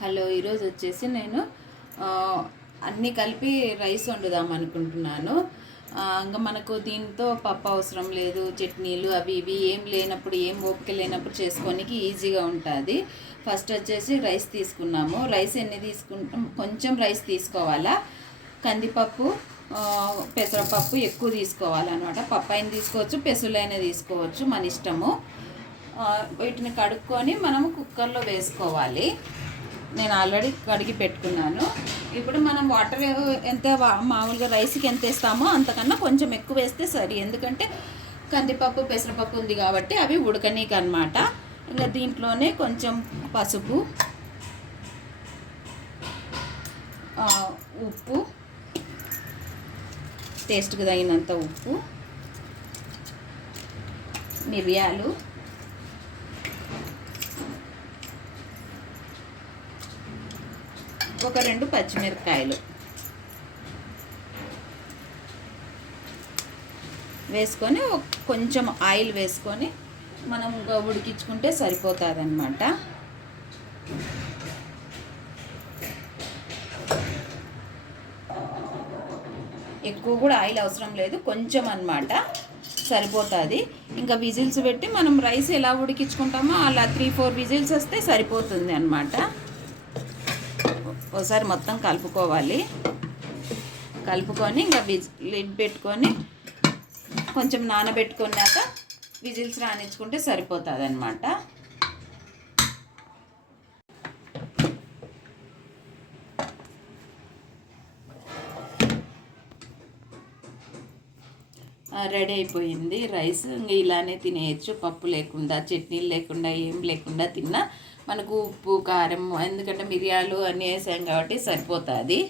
Hello, ఈరోజు వచ్చేసి నేను అన్నీ కలిపి రైస్ వండుదాం అనుకుంటున్నాను. ఇంకా మనకు దీంతో పప్పు అవసరం లేదు, చట్నీలు అవి ఇవి ఏం లేనప్పుడు, ఏం ఓపిక లేనప్పుడు చేసుకోనికి ఈజీగా ఉంటుంది. ఫస్ట్ వచ్చేసి రైస్ తీసుకున్నాము. రైస్ ఎన్ని తీసుకుంటాం, కొంచెం రైస్ తీసుకోవాలా. కందిపప్పు, పెసరపప్పు ఎక్కువ తీసుకోవాలన్నమాట. పప్పు అయినా తీసుకోవచ్చు, పెసలైనా తీసుకోవచ్చు, మన ఇష్టము. వీటిని కడుక్కొని మనము కుక్కర్లో వేసుకోవాలి. నేను ఆల్రెడీ కడిగి పెట్టుకున్నాను. ఇప్పుడు మనం వాటర్ ఎంత మామూలుగా రైస్కి ఎంత వేస్తామో అంతకన్నా కొంచెం ఎక్కువ వేస్తే సరి. ఎందుకంటే కందిపప్పు పెసరపప్పు ఉంది కాబట్టి అవి ఉడకనీకి అన్నమాట. ఇంకా దీంట్లోనే కొంచెం పసుపు, ఉప్పు, టేస్ట్కి తగినంత ఉప్పు, మిరియాలు, ఒక 2 పచ్చిమిరపకాయలు వేసుకొని కొంచెం ఆయిల్ వేసుకొని మనం ఉడికించుకుంటే సరిపోతుంది అన్నమాట. ఎక్కువ కూడా ఆయిల్ అవసరం లేదు, కొంచెం అన్నమాట, సరిపోతుంది. ఇంకా విజిల్స్ పెట్టి మనం రైస్ ఎలా ఉడికించుకుంటామో అలా 3-4 విజిల్స్ వస్తే సరిపోతుంది అన్నమాట. ఒకసారి మొత్తం కలుపుకోవాలి. కలుపుకొని ఇంకా లిడ్ పెట్టుకొని కొంచెం నానబెట్టుకున్నాక విజిల్స్ రానిచ్చుకుంటే సరిపోతుంది అన్నమాట. రెడీ అయిపోయింది రైస్. ఇంక ఇలానే తినేయచ్చు, పప్పు లేకుండా, చట్నీలు లేకుండా, ఏం లేకుండా తిన్నా మనకు ఉప్పు కారం, ఎందుకంటే మిరియాలు అన్నీ వేసాం కాబట్టి సరిపోతుంది.